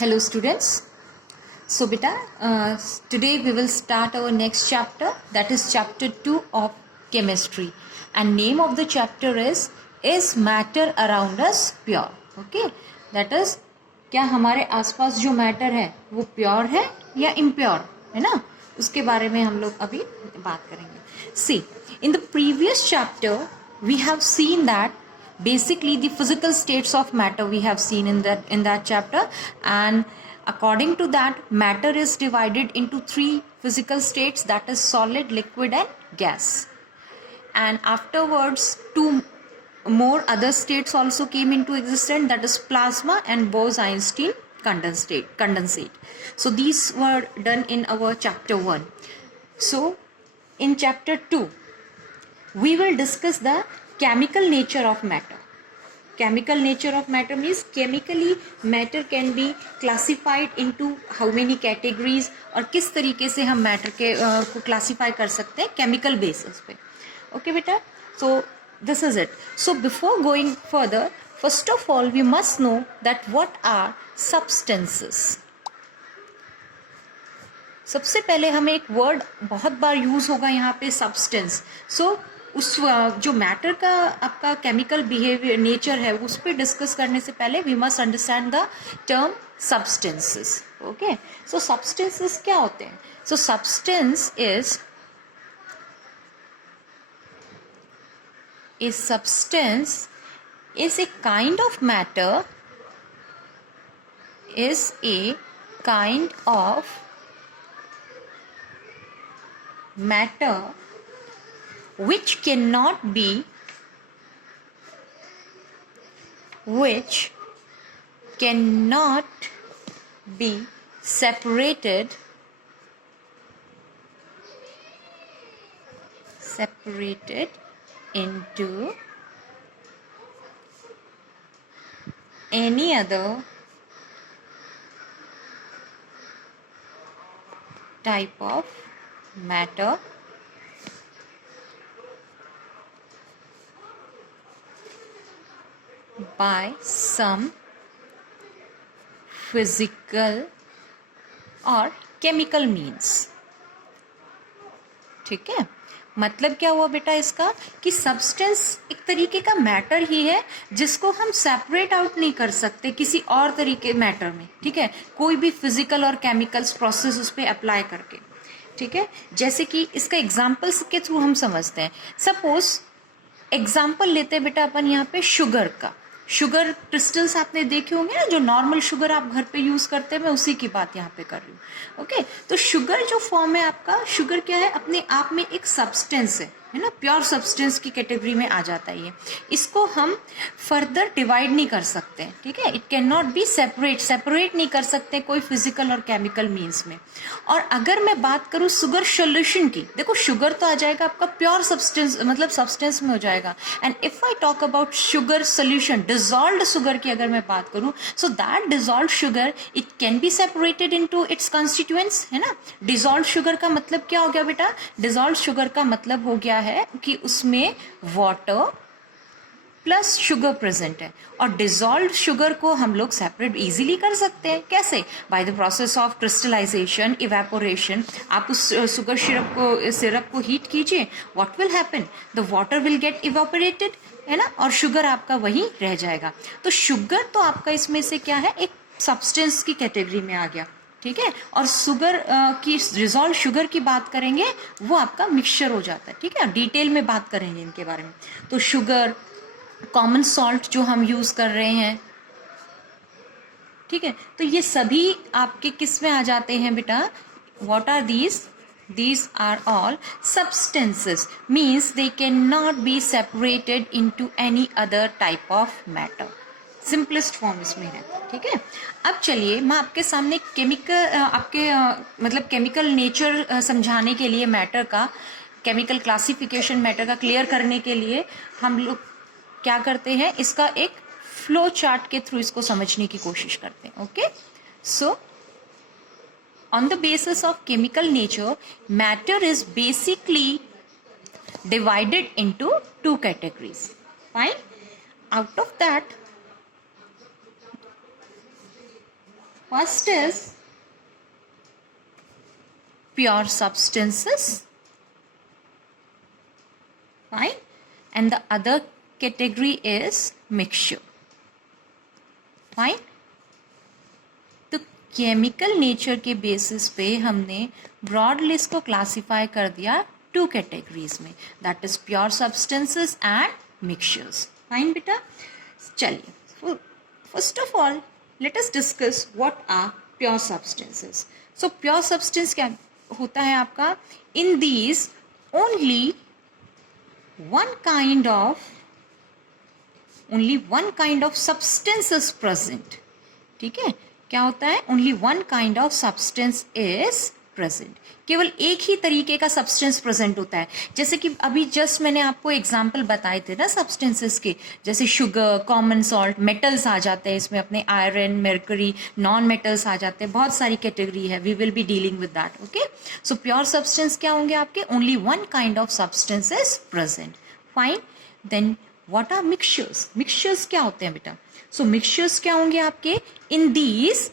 Hello students. So beta, today we will start our next chapter, that is chapter 2 of chemistry, and name of the chapter is matter around us pure. Okay, that is क्या हमारे आसपास जो matter है वो pure है या impure है ना, उसके बारे में हम लोग अभी बात करेंगे. See, in the previous chapter we have seen that basically the physical states of matter we have seen in that chapter, and according to that matter is divided into three physical states, that is solid, liquid and gas. And afterwards two more other states also came into existence, that is plasma and Bose-Einstein condensate. So these were done in our chapter 1. So in chapter 2 we will discuss the chemical nature of matter. Chemical nature of matter means chemically matter can be classified into how many categories, और किस तरीके से हम matter के को classify कर सकते हैं chemical basis पे. Okay बेटा, so this is it. So before going further, first of all we must know that what are substances. सबसे पहले हमें एक वर्ड बहुत बार यूज होगा यहाँ पे, सब्सटेंस. सो उस जो मैटर का आपका केमिकल बिहेवियर नेचर है उस पर डिस्कस करने से पहले we must understand the term substances. Okay, so substances क्या होते हैं? So substance is a kind of matter, is a kind of matter which cannot be separated into any other type of matter by some physical or chemical means. ठीक है, मतलब क्या हुआ बेटा इसका कि सब्सटेंस एक तरीके का मैटर ही है जिसको हम सेपरेट आउट नहीं कर सकते किसी और तरीके मैटर में. ठीक है, कोई भी फिजिकल और केमिकल्स प्रोसेस उस पर अप्लाई करके. ठीक है, जैसे कि इसका एग्जांपल्स के थ्रू हम समझते हैं. सपोज एग्जाम्पल लेते हैं बेटा अपन यहाँ पे शुगर का. शुगर क्रिस्टल्स आपने देखे होंगे ना, जो नॉर्मल शुगर आप घर पे यूज करते हैं, मैं उसी की बात यहाँ पे कर रही हूँ. ओके, तो शुगर जो फॉर्म है आपका, शुगर क्या है, अपने आप में एक सब्सटेंस है ना, प्योर सब्सटेंस की कैटेगरी में आ जाता है ये. इसको हम फर्दर डिवाइड नहीं कर सकते. ठीक है, it can not B separate नहीं कर सकते कोई फिजिकल और केमिकल मीन्स में. और अगर मैं बात करूँ शुगर सोल्यूशन की, देखो शुगर तो आ जाएगा आपका प्योर सब्सटेंस, मतलब सब्सटेंस में हो जाएगा. And if I talk about sugar solution, dissolved sugar की अगर मैं बात करूँ, so that dissolved sugar it can be separated into its constituents, है ना. डिजॉल्व्ड शुगर का मतलब क्या हो गया बेटा? डिजॉल्व्ड शुगर का मतलब हो गया है कि उसमें वाटर प्लस शुगर प्रेजेंट है. और डिजॉल्व्ड शुगर को हम लोग सेपरेट इजीली कर सकते हैं. कैसे? By the process of crystallisation, evaporation. आप उस शुगर सिरप को हीट कीजिए, what will happen? The water will get evaporated, है ना, और शुगर आपका वहीं रह जाएगा. तो शुगर तो आपका इसमें से क्या है, एक सब्सटेंस की कैटेगरी में आ गया. ठीक है, और शुगर की रिजॉल्व शुगर की बात करेंगे वो आपका मिक्सचर हो जाता है. ठीक है, डिटेल में बात करेंगे इनके बारे में. तो शुगर, कॉमन सॉल्ट जो हम यूज कर रहे हैं, ठीक है, तो ये सभी आपके किस में आ जाते हैं बेटा? What are these are all substances, means they cannot be separated into any other type of matter. Simplest form इसमें है. ठीक है, अब चलिए मैं आपके सामने मतलब केमिकल नेचर समझाने के लिए, मैटर का केमिकल क्लासिफिकेशन मैटर का क्लियर करने के लिए हम लोग क्या करते हैं, इसका एक फ्लो चार्ट के थ्रू इसको समझने की कोशिश करते हैं. Okay, so on the basis of chemical nature, matter is basically divided into two categories. Fine. Out of that, first is pure substances, fine, and the other category is mixture, fine. तो chemical nature के basis पे हमने broad list को classify कर दिया two categories में, that is pure substances and mixtures, fine बेटा. चलिए, first of all let us discuss what are pure substances. So pure substance क्या होता है आपका? In these only one kind of substance is present. ठीक है, क्या होता है? only one kind of substance is present. केवल एक ही तरीके का सब्सटेंस प्रेजेंट होता है. जैसे कि अभी जस्ट मैंने आपको एग्जाम्पल बताए थे ना सब्सटेंसेस के, जैसे शुगर, कॉमन सॉल्ट, मेटल्स आ जाते हैं इसमें अपने, आयरन, मर्करी, नॉन मेटल्स आ जाते हैं, बहुत सारी कैटेगरी है. We will be dealing with that. Okay, so pure substance क्या होंगे आपके? Only one kind of substance is present. Fine. Then what are mixtures? Mixtures क्या होते हैं बेटा? सो मिक्सचर्स क्या होंगे आपके? In these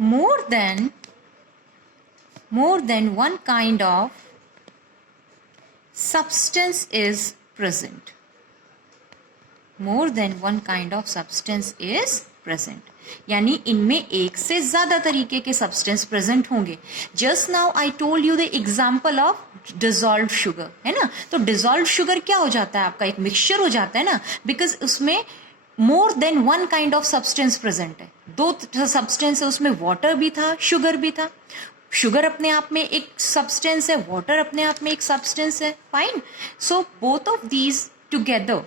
more than one kind of substance is present. More than one kind of substance is present. यानी इनमें एक से ज्यादा तरीके के सब्सटेंस प्रेजेंट होंगे. Just now I told you the example of dissolve sugar, है ना. तो डिजॉल्व शुगर क्या हो जाता है आपका? एक मिक्सचर हो जाता है ना, बिकॉज उसमें more than one kind of substance present है. दो सब्सटेंस है उसमें, वाटर भी था, शुगर भी था. शुगर अपने आप में एक सब्सटेंस है, वाटर अपने आप में एक सब्सटेंस है. Fine. So both of these together,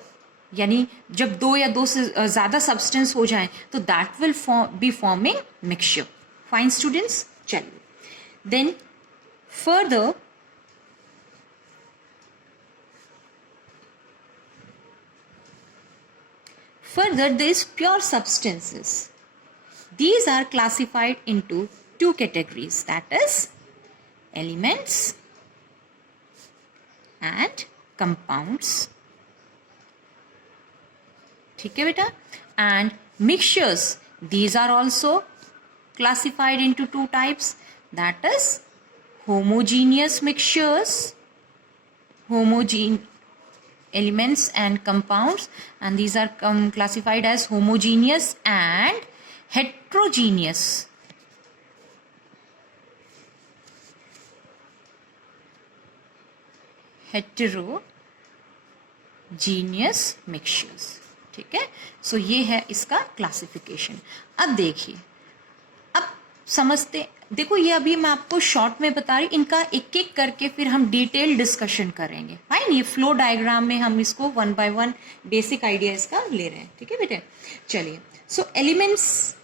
यानी जब दो या दो से ज्यादा सब्सटेंस हो जाए तो that will be forming mixture. Fine students. चलिए, then further these pure substances, these are classified into two categories, that is elements and compounds. ठीक है बेटा. and mixtures, these are also classified into two types, that is homogeneous mixtures, elements and compounds, and these are classified as homogeneous and heterogeneous. Heterogeneous mixtures. ठीक है. सो ये है इसका classification. अब देखिए, अब समझते, देखो ये अभी मैं आपको शॉर्ट में बता रही, इनका एक एक करके फिर हम डिटेल डिस्कशन करेंगे. फाइन. ये फ्लो डायग्राम में हम इसको one by one basic idea इसका ले रहे हैं. ठीक है बेटे. चलिए, सो एलिमेंट्स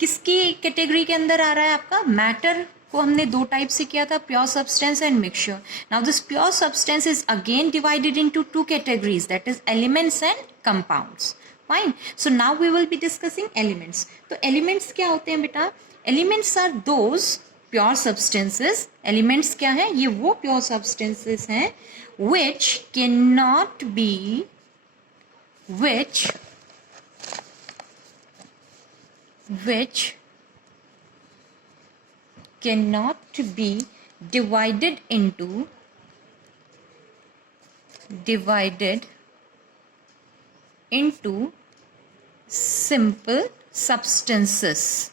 किसकी कैटेगरी के अंदर आ रहा है आपका? मैटर को हमने दो टाइप से किया था, pure substance and mixture. Now this pure substance is again divided into two categories, that is elements and compounds. Fine. So now we will be discussing elements. तो एलिमेंट्स क्या होते हैं बेटा? Elements are those pure substances. Elements क्या है? ये वो pure substances हैं which cannot be divided into simple substances.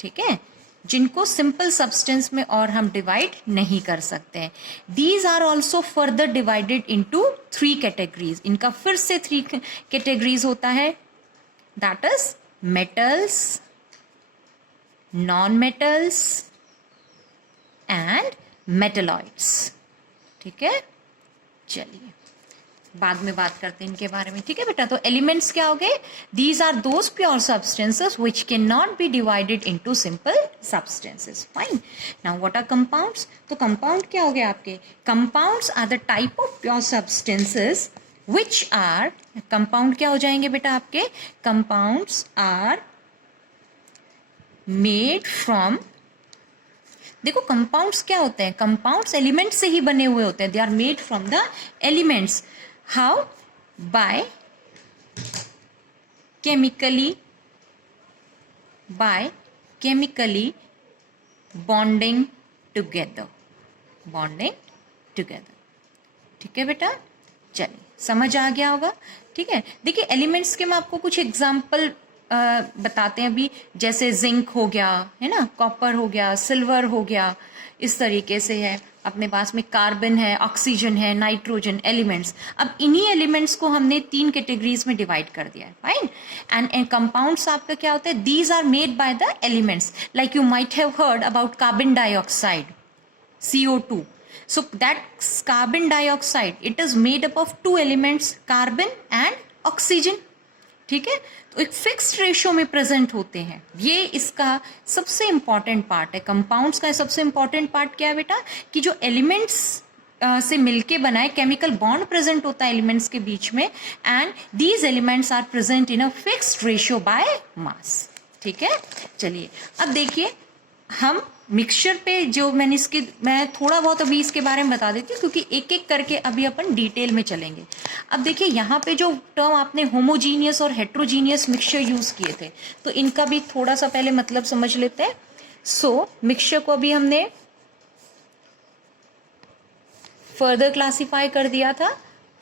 ठीक है, जिनको सिंपल सब्सटेंस में और हम डिवाइड नहीं कर सकते हैं. These are also further divided into three categories. इनका फिर से थ्री कैटेगरीज होता है, that is metals, non metals and metalloids. ठीक है, चलिए बाद में बात करते हैं इनके बारे में. ठीक है बेटा. तो एलिमेंट्स क्या हो गए? These are those pure substances which can not be divided into simple substances. Fine. Now what are compounds? तो कंपाउंड क्या हो गए आपके? Compounds are the type of pure substances which are, compound क्या हो जाएंगे बेटा आपके? कंपाउंड्स आर मेड फ्रॉम, देखो कंपाउंड्स क्या होते हैं? कंपाउंड्स एलिमेंट्स से ही बने हुए होते हैं. They are made from the elements. How? By chemically by chemically bonding together, bonding together। ठीक है बेटा, चलिए समझ आ गया होगा। ठीक है, देखिए एलिमेंट्स के मैं आपको कुछ एग्जाम्पल बताते हैं अभी, जैसे जिंक हो गया है ना, कॉपर हो गया, सिल्वर हो गया, इस तरीके से है अपने पास में, कार्बन है, ऑक्सीजन है, नाइट्रोजन, एलिमेंट्स। अब इन्हीं एलिमेंट्स को हमने 3 कैटेगरीज में डिवाइड कर दिया है, फाइन। एंड कंपाउंड्स आपका क्या होता है, these are made by the elements, like you might have heard about carbon dioxide, CO2। So that carbon dioxide, it is made up of 2 elements, carbon and oxygen। ठीक है, तो एक fixed ratio में present होते हैं। ये इसका सबसे इंपॉर्टेंट पार्ट है। कंपाउंड्स का सबसे इंपॉर्टेंट पार्ट क्या है बेटा, कि जो एलिमेंट्स से मिलके बनाए, केमिकल बॉन्ड प्रेजेंट होता है एलिमेंट्स के बीच में, and these elements are present in a fixed ratio by mass. ठीक है, चलिए अब देखिए हम मिक्सचर पे जो मैं थोड़ा बहुत अभी इसके बारे में बता देती हूँ, क्योंकि एक एक करके अभी अपन डिटेल में चलेंगे। अब देखिए यहाँ पे जो टर्म आपने होमोजीनियस और हेट्रोजीनियस मिक्सचर यूज किए थे, तो इनका भी थोड़ा सा पहले मतलब समझ लेते हैं। सो मिक्सचर को अभी हमने फर्दर क्लासिफाई कर दिया था,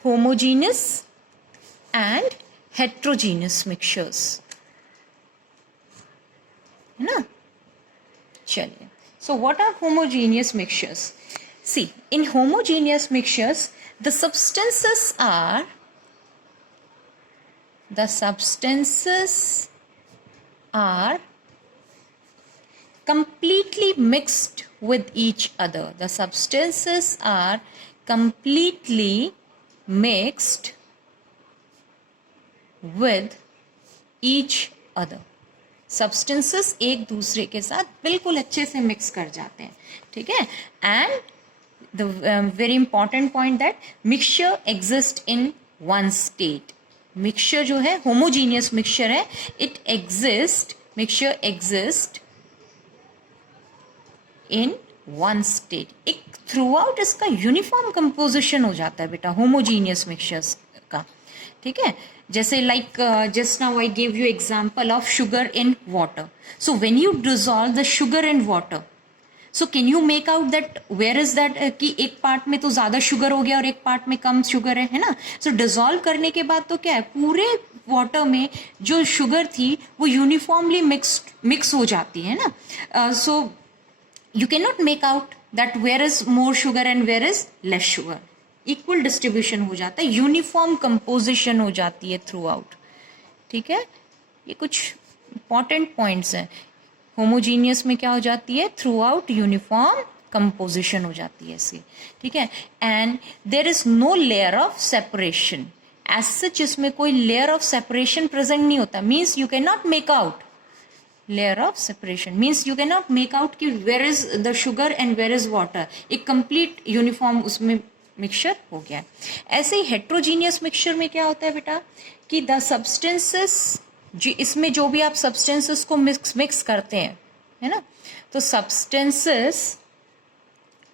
होमोजीनियस एंड हेट्रोजीनियस मिक्सचर्स, है ना। चलिए, so what are homogeneous mixtures? See, in homogeneous mixtures the substances are completely mixed with each other. The substances are completely mixed with each other. Substances एक दूसरे के साथ बिल्कुल अच्छे से मिक्स कर जाते हैं। ठीक है, and the very important point that mixture exist in one state. Mixture जो है होमोजीनियस मिक्सचर है, mixture exist in one state. एक थ्रू आउट इसका यूनिफॉर्म कंपोजिशन हो जाता है बेटा होमोजीनियस मिक्सचर्स का। ठीक है, जैसे like just now I gave you example of sugar in water. So when you dissolve the sugar in water, so can you make out that where is that कि एक पार्ट में तो ज्यादा sugar हो गया और एक पार्ट में कम शुगर है ना। सो डिसॉल्व करने के बाद तो क्या है, पूरे वाटर में जो शुगर थी वो यूनिफॉर्मली मिक्स हो जाती है ना। So you can not make out that where is more sugar and where is less sugar. Equal distribution हो जाता है, यूनिफॉर्म कंपोजिशन हो जाती है थ्रू आउट। ठीक है, ये कुछ इंपॉर्टेंट पॉइंट्स हैं। होमोजीनियस में क्या हो जाती है, थ्रू आउट यूनिफॉर्म कंपोजिशन हो जाती है इसकी। ठीक है, and there is no layer of separation as such, इसमें कोई लेयर ऑफ सेपरेशन प्रेजेंट नहीं होता। Means you can not make out layer of separation, means you can not make out कि where is the sugar and where is water. एक complete uniform उसमें mixture हो गया। ऐसे ही हेट्रोजीनियस मिक्सचर में क्या होता है बेटा, कि द सब्सटेंसेस, इसमें जो भी आप सब्सटेंसेस को मिक्स करते हैं, है ना, तो substances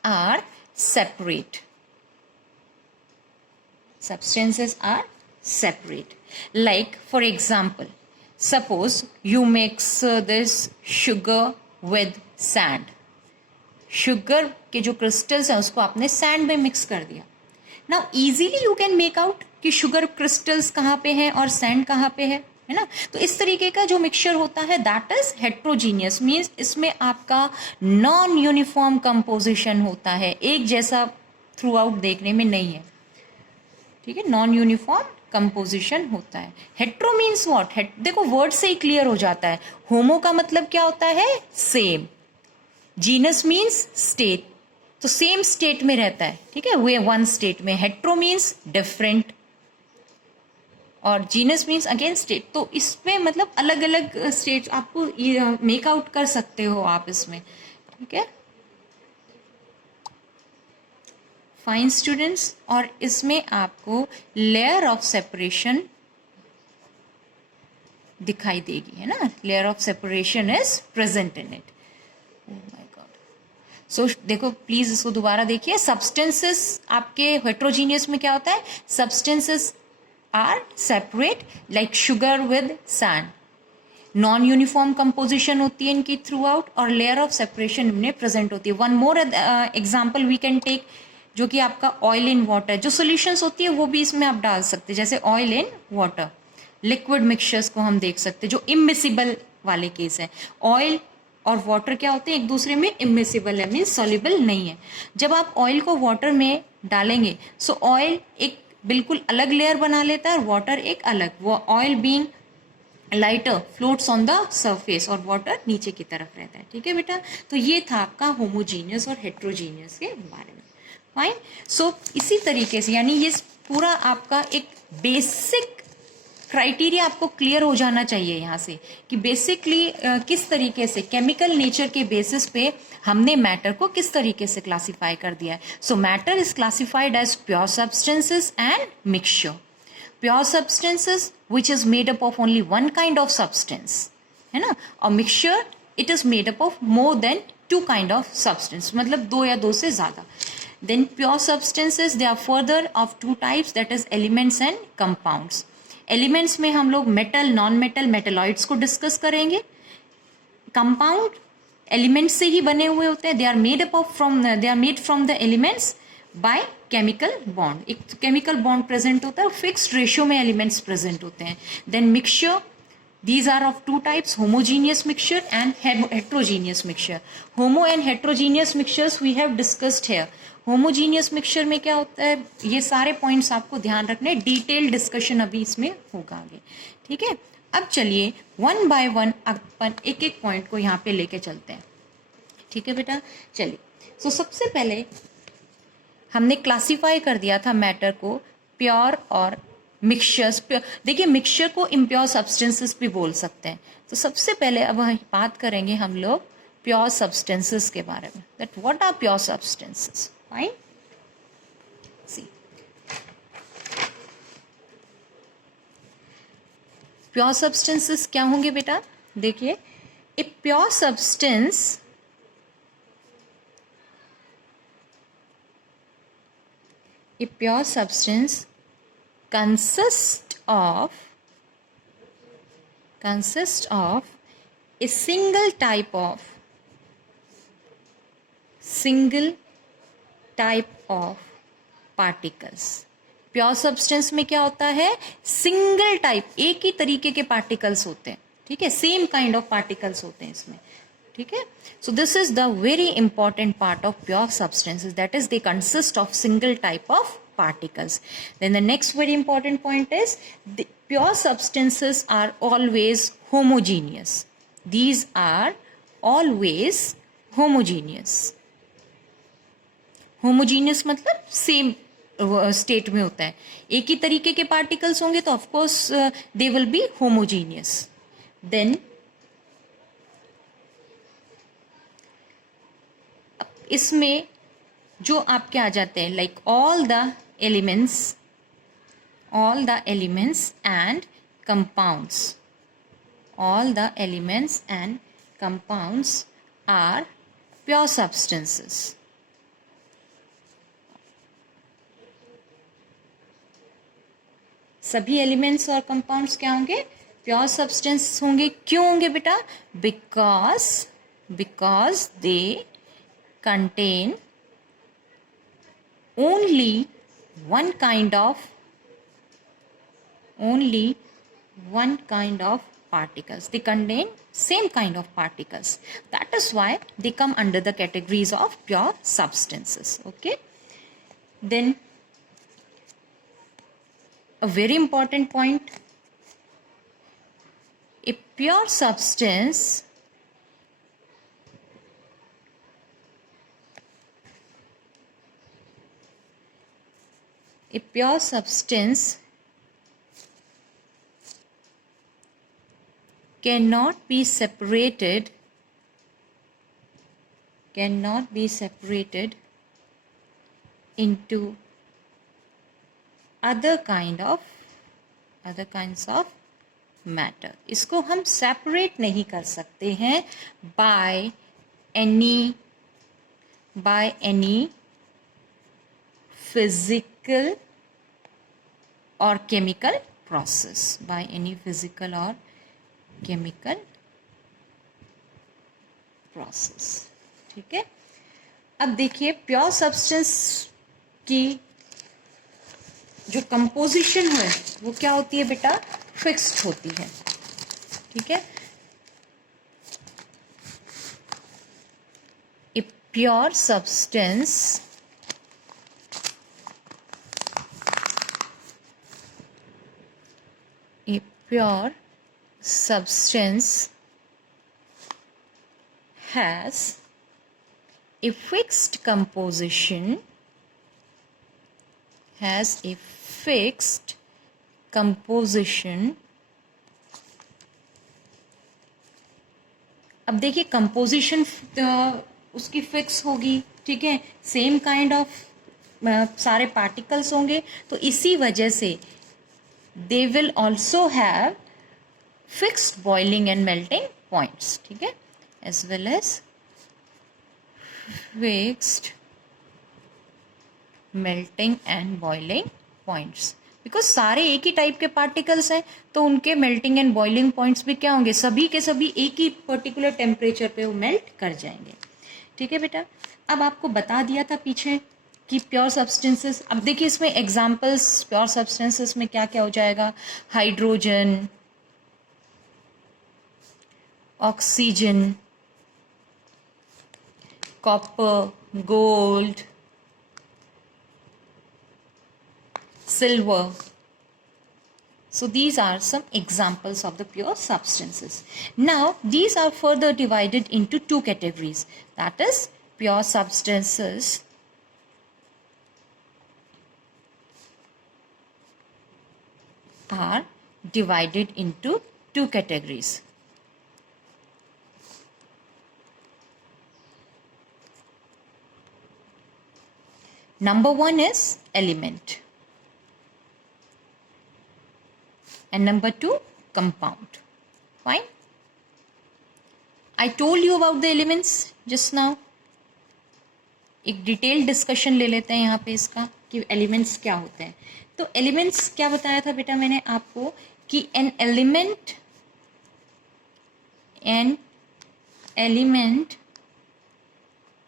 are separate. Substances are separate. Like for example, suppose you mix this sugar with sand. Sugar के जो क्रिस्टल्स हैं उसको आपने सैंड में मिक्स कर दिया। Now easily you can make out कि शुगर क्रिस्टल्स कहाँ पे हैं और सैंड कहाँ पे है ना। तो इस तरीके का जो मिक्सचर होता है दैट इज हेट्रोजीनियस, मीन्स इसमें आपका नॉन यूनिफॉर्म कंपोजिशन होता है, एक जैसा थ्रू आउट देखने में नहीं है। ठीक है, नॉन यूनिफॉर्म कंपोजिशन होता है। हेट्रो मीन्स व्हाट, देखो वर्ड से ही क्लियर हो जाता है। होमो का मतलब क्या होता है, सेम। जीनस मीन्स स्टेट, तो सेम स्टेट में रहता है। ठीक है, वे वन स्टेट में। हेट्रो मीन्स डिफरेंट और जीनस मीन्स अगेन स्टेट। तो इसमें मतलब अलग अलग स्टेट आपको मेक आउट कर सकते हो आप इसमें। ठीक है फाइन स्टूडेंट्स, और इसमें आपको लेयर ऑफ सेपरेशन दिखाई देगी, है ना। Layer of separation is present in it. Oh my God. So देखो प्लीज इसको दोबारा देखिए। सब्सटेंसेस आपके हेट्रोजीनियस में क्या होता है, substances are separate like sugar with sand. Non uniform composition होती है इनकी थ्रू आउट और लेयर ऑफ सेपरेशन इनमें प्रेजेंट होती है. One more example we can take, जो कि आपका ऑयल इन वाटर. जो सोल्यूशंस होती है वो भी इसमें आप डाल सकते हैं, जैसे oil in water. Liquid mixtures को हम देख सकते हैं जो इमिसिबल वाले केस है. ऑयल और वाटर क्या होते हैं, एक दूसरे में इमिसिबल है, मीन्स सॉल्युबल नहीं है. जब आप ऑयल को वाटर में डालेंगे सो ऑयल एक बिल्कुल अलग लेयर बना लेता है और वाटर एक अलग. वो oil being lighter floats on the surface और वाटर नीचे की तरफ रहता है. ठीक है बेटा, तो ये था आपका होमोजीनियस और हेट्रोजीनियस के बारे में. फाइन. सो इसी तरीके से यानी ये पूरा आपका एक बेसिक क्राइटेरिया आपको क्लियर हो जाना चाहिए यहाँ से कि बेसिकली किस तरीके से केमिकल नेचर के बेसिस पे हमने मैटर को किस तरीके से क्लासिफाई कर दिया है. So matter is classified as pure substances and mixture. Pure substances which is made up of only one kind of substance, है ना. और mixture it is made up of more than two kind of substance, मतलब दो या दो से ज्यादा. Then pure substances they are further of two types, that is elements and compounds. Elements में हम लोग मेटल, नॉन मेटल, मेटेलॉइड्स को डिस्कस करेंगे. कंपाउंड एलिमेंट्स से ही बने हुए होते हैं. They are made from the elements by chemical bond. एक केमिकल बॉन्ड प्रेजेंट होता है और फिक्स्ड रेशियो में एलिमेंट्स प्रेजेंट होते हैं. Then mixture, these are of two types, homogeneous mixture and heterogeneous mixture. Homo and heterogeneous mixtures we have discussed here. Homogeneous mixture में क्या होता है, ये सारे पॉइंट्स आपको ध्यान रखने. डिटेल डिस्कशन अभी इसमें होगा आगे. ठीक है, अब चलिए वन बाय वन अपन एक एक पॉइंट को यहाँ पे लेके चलते हैं. ठीक है बेटा, चलिए. सो सबसे पहले हमने क्लासिफाई कर दिया था मैटर को प्योर और मिक्सचर्स. देखिए मिक्सचर को इम्प्योर सब्सटेंसेस भी बोल सकते हैं. तो सबसे पहले अब बात करेंगे हम लोग प्योर सब्सटेंसेस के बारे में. That what are pure substances. Fine. See, pure substances क्या होंगे बेटा. देखिए, a pure substance consists of a single type of particles. Pure substance में क्या होता है, सिंगल टाइप, एक ही तरीके के पार्टिकल्स होते हैं. ठीक है, सेम काइंड ऑफ पार्टिकल्स होते हैं इसमें. ठीक है, so this is the very important part of pure substances, that is they consist of single type of particles. Then the next very important point is the pure substances are always homogeneous. These are always homogeneous. Homogeneous मतलब same state में होता है. एक ही तरीके के particles होंगे तो of course they will be homogeneous. देन इसमें जो आपके आ जाते हैं like all the elements and compounds. All the elements and compounds are pure substances. सभी एलिमेंट्स और कंपाउंड्स क्या होंगे, प्योर सब्सटेंस होंगे. क्यों होंगे बेटा, because they contain only one kind of particles. They contain same kind of particles. That is why they come under the categories of pure substances. Okay, then a very important point, a pure substance cannot be separated into other kinds of matter. इसको हम separate नहीं कर सकते हैं by any physical or chemical process, by any physical or chemical process. ठीक है, अब देखिए प्योर सब्सटेंस की जो कंपोजिशन है वो क्या होती है बेटा, फिक्स्ड होती है. ठीक है, ए pure substance pure substance has a fixed composition, अब देखिए कंपोजिशन उसकी फिक्स होगी. ठीक है, सेम काइंड ऑफ सारे पार्टिकल्स होंगे, तो इसी वजह से they will also have fixed boiling and melting points. ठीक है, as well as fixed melting and boiling points, because सारे एक ही टाइप के पार्टिकल्स हैं तो उनके मेल्टिंग एंड बॉइलिंग पॉइंट्स भी क्या होंगे, सभी के सभी एक ही पर्टिकुलर टेम्परेचर पे वो मेल्ट कर जाएंगे. ठीक है बेटा, अब आपको बता दिया था पीछे कि प्योर सब्सटेंसेस. अब देखिए इसमें एग्जांपल्स प्योर सब्सटेंसेस में क्या क्या हो जाएगा, hydrogen, oxygen, copper, gold, silver. So these are some examples of the pure substances. Now these are further divided into two categories, that is pure substances are divided into two categories. Number one is element, and number two compound. Fine, I told you about the elements just now. एक detailed discussion ले लेते हैं यहाँ पे इसका कि elements क्या होते हैं. तो एलिमेंट्स क्या बताया था बेटा मैंने आपको कि an element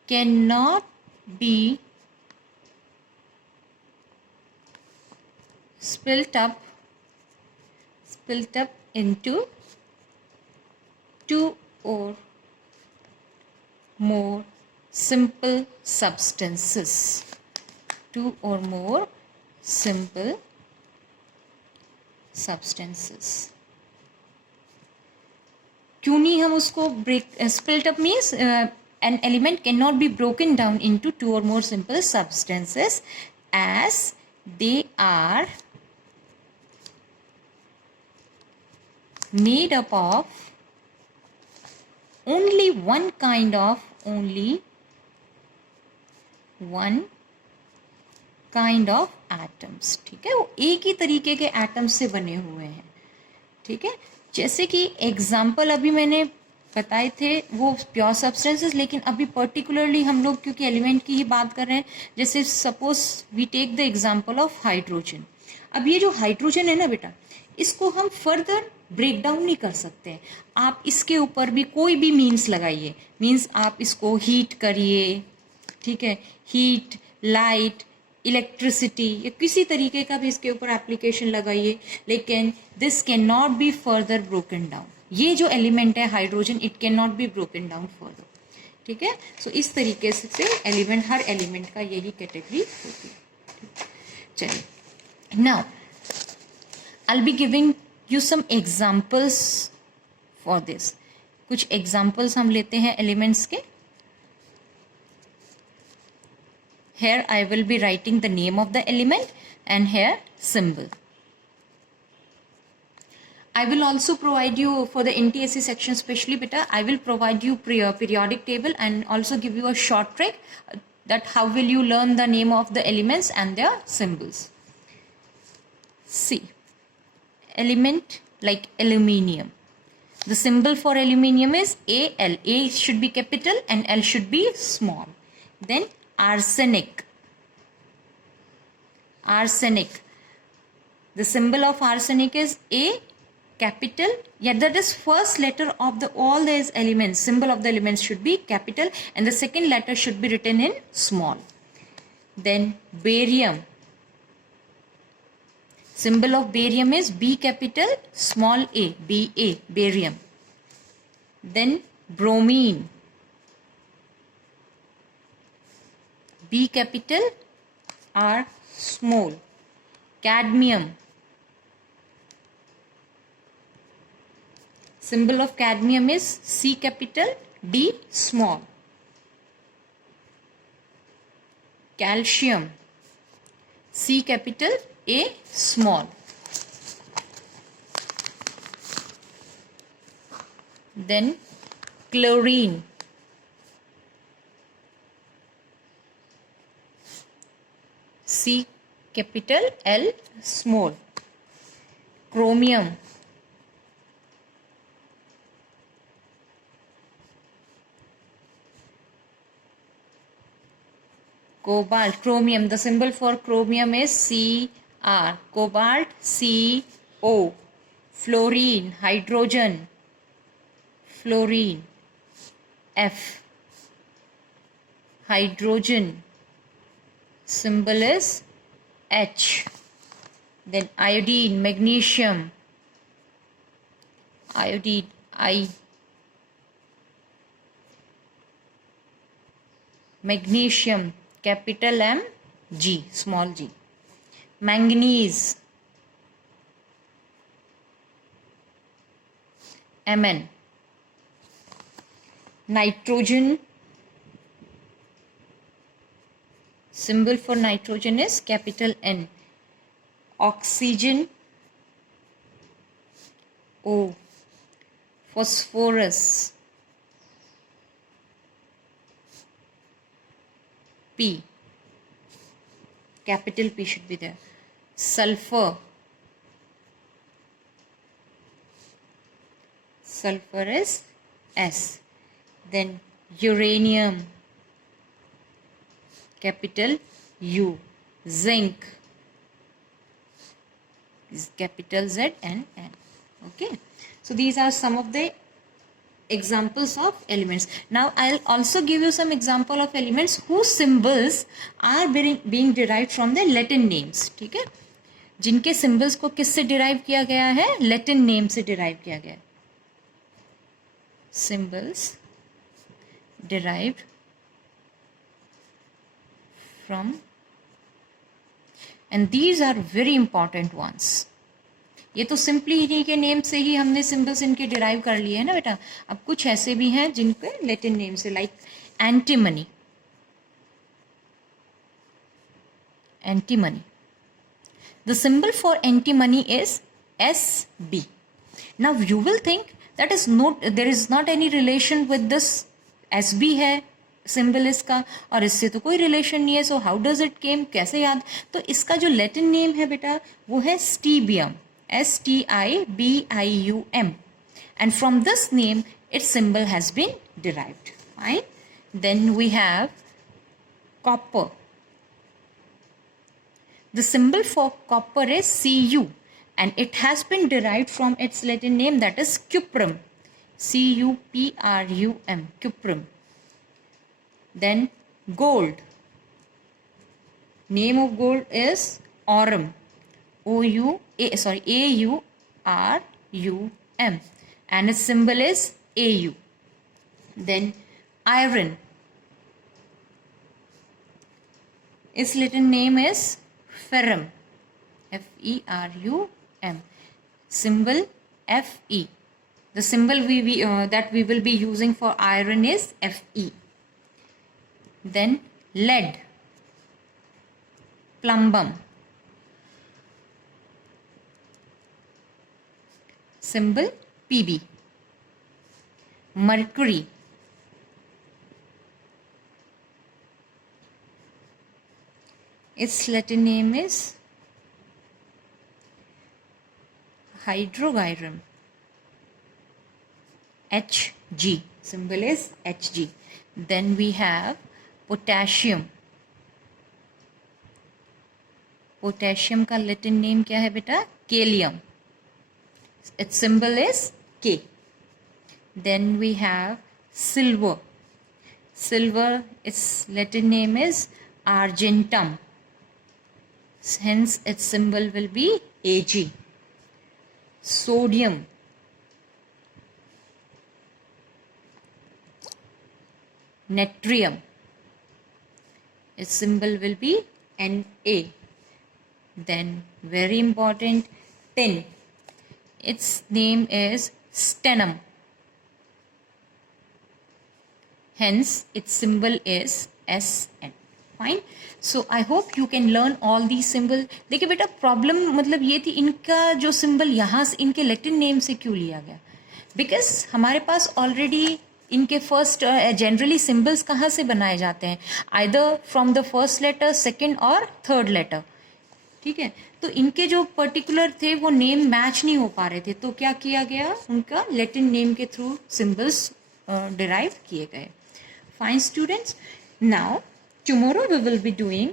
can not B split up into two or more simple substances. Two or more simple substances. क्यों नहीं हम उसको split up means an element cannot be broken down into two or more simple substances as they are made up of only one kind of atoms. ठीक है, वो एक ही तरीके के एटम्स से बने हुए हैं. ठीक है, जैसे कि एग्जाम्पल अभी मैंने बताए थे वो प्योर सब्सटेंसेस, लेकिन अभी पर्टिकुलरली हम लोग क्योंकि एलिमेंट की ही बात कर रहे हैं, जैसे suppose we take the example of hydrogen. अब ये जो हाइड्रोजन है ना बेटा, इसको हम फर्दर ब्रेक डाउन नहीं कर सकते. आप इसके ऊपर भी कोई भी मीन्स लगाइए, मीन्स आप इसको हीट करिए. ठीक है, हीट, लाइट, इलेक्ट्रिसिटी या किसी तरीके का भी इसके ऊपर एप्लीकेशन लगाइए, लेकिन this can not be further broken down. ये जो एलिमेंट है hydrogen, it can not be broken down further. ठीक है, सो इस तरीके से एलिमेंट, हर एलिमेंट का यही कैटेगरी होती है. चलिए, now I will be giving you some examples for this. कुछ एग्जाम्पल्स हम लेते हैं एलिमेंट्स के. Here I will be writing the name of the element and here symbol. I will also provide you for the NTSC section specially beta, I will provide you periodic table and also give you a short trick that how will you learn the name of the elements and their symbols. See, element like aluminium. The symbol for aluminium is Al. A should be capital and L should be small. Then arsenic. The symbol of arsenic is A, capital. Yeah, that is first letter of the all these elements. Symbol of the elements should be capital and the second letter should be written in small. Then barium. Symbol of barium is B capital small a, Ba, barium. Then bromine. B capital R small. Cadmium. Symbol of cadmium is C capital D small. Calcium. C capital A small. Then chlorine. C capital L small. Chromium. Cobalt. Chromium. The symbol for chromium is Cr. Cobalt Co. Fluorine. Hydrogen. Fluorine. F. Hydrogen. Symbol is H. Then iodine, magnesium. Iodine, I. Magnesium, capital M, G, small g. Manganese, Mn. Nitrogen. Symbol for nitrogen is capital N. Oxygen, O. Phosphorus, P. Capital P should be there. Sulfur. Sulfur is S. Then uranium. Capital U. Zinc is capital Z and N. Okay. So these are some of the examples of elements. Now I'll also give you some example of elements whose symbols are being derived from the Latin names. ठीक है, जिनके symbols को किससे derive किया गया है? Latin name से derive किया गया है. Symbols derived from, and these are very important ones. ये तो सिंपली इन्हीं के नेम से ही हमने सिंबल्स इनके डिराइव कर लिए हैं ना बेटा. अब कुछ ऐसे भी हैं जिनके लैटिन नेम से, like antimony. Antimony, the symbol for antimony is SB. Now you will think that is not, there is not any relation with this. SB है सिंबल इसका और इससे तो कोई रिलेशन नहीं है. So how does it came, कैसे याद? तो इसका जो लैटिन नेम है बेटा वो है स्टीबियम. STIBIUM, and from this name its symbol has been derived. Fine. Then we have copper. The symbol for copper is Cu and it has been derived from its Latin name, that is cuprum. CUPRUM, cuprum. Then gold. Name of gold is aurum. AURUM, and its symbol is AU. Then iron. Its Latin name is ferrum. FERUM. Symbol FE. The symbol that we will be using for iron is FE. Then lead. Plumbum. Symbol PB. Mercury. Its Latin name is Hydrogyrum. Hg. Symbol is Hg. Then we have potassium. Potassium का Latin name क्या है बेटा? Kalium. Its symbol is K. Then we have silver. Silver, its Latin name is argentum. Hence its symbol will be Ag. Sodium. Natrium. Its symbol will be Na. Then very important, tin. Its name is stannum. Hence its symbol is Sn. Fine. So I hope you can learn all these symbol. देखिए बेटा problem मतलब ये थी, इनका जो symbol यहाँ से इनके लैटिन नेम से क्यों लिया गया? बिकॉज हमारे पास ऑलरेडी इनके फर्स्ट जनरली सिंबल्स कहाँ से बनाए जाते हैं? Either from the first letter, second और थर्ड लेटर. ठीक है, तो इनके जो पर्टिकुलर थे वो नेम मैच नहीं हो पा रहे थे, तो क्या किया गया? उनका लैटिन नेम के थ्रू सिंबल्स डिराइव किए गए. Fine students, now tomorrow we will be doing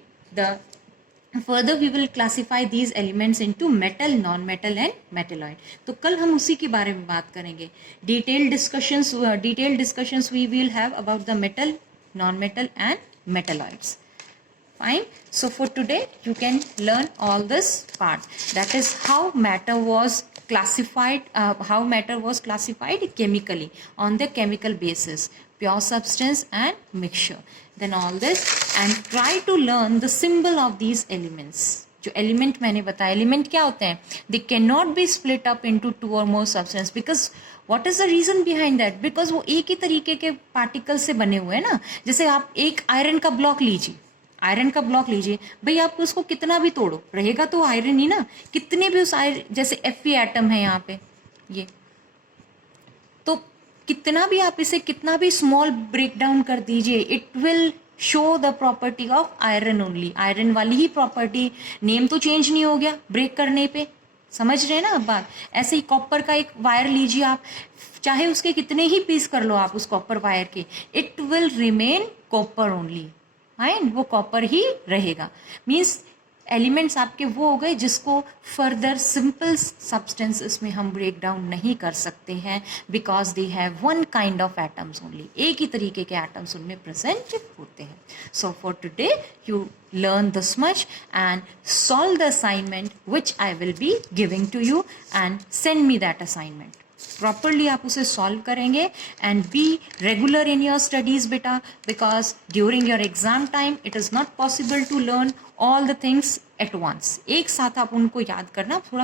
further we will classify these elements into metal, non-metal and metalloid. तो कल हम उसी के बारे में बात करेंगे. Detailed discussions we will have about the metal, non-metal and metalloids. Fine. So for today you can learn all this part. That is how matter was classified. How matter was classified chemically on the chemical basis. Pure substance and mixture. Then all this, and try to learn the symbol of these elements. जो element मैंने बताया, element क्या होते हैं? They can not be split up into 2 or more substance. Because what is the reason behind that? Because वो एक ही तरीके के पार्टिकल से बने हुए हैं ना. जैसे आप एक आयरन का ब्लॉक लीजिए, आयरन का ब्लॉक लीजिए भाई, आप उसको कितना भी तोड़ो रहेगा तो आयरन ही ना. कितने भी उस आयरन, जैसे Fe एटम है यहाँ पे, ये तो कितना भी आप इसे कितना भी स्मॉल ब्रेक डाउन कर दीजिए, it will show the property of iron only. Iron वाली ही प्रॉपर्टी, नेम तो चेंज नहीं हो गया ब्रेक करने पे. समझ रहे हैं ना आप बात? ऐसे ही कॉपर का एक वायर लीजिए आप, चाहे उसके कितने ही पीस कर लो आप उस कॉपर वायर के, it will remain copper only. Fine, वो कॉपर ही रहेगा. मीन्स एलिमेंट्स आपके वो हो गए जिसको फर्दर सिंपल सब्सटेंसेस में हम ब्रेक डाउन नहीं कर सकते हैं, because they have one kind of atoms only. एक ही तरीके के एटम्स उनमें प्रेजेंट होते हैं. So for today you learn this much and solve the assignment which I will be giving to you and send me that assignment. Properly आप उसे solve करेंगे and be regular in your studies बेटा, because during your exam time it is not possible to learn all the things at once. एक साथ आप उनको याद करना थोड़ा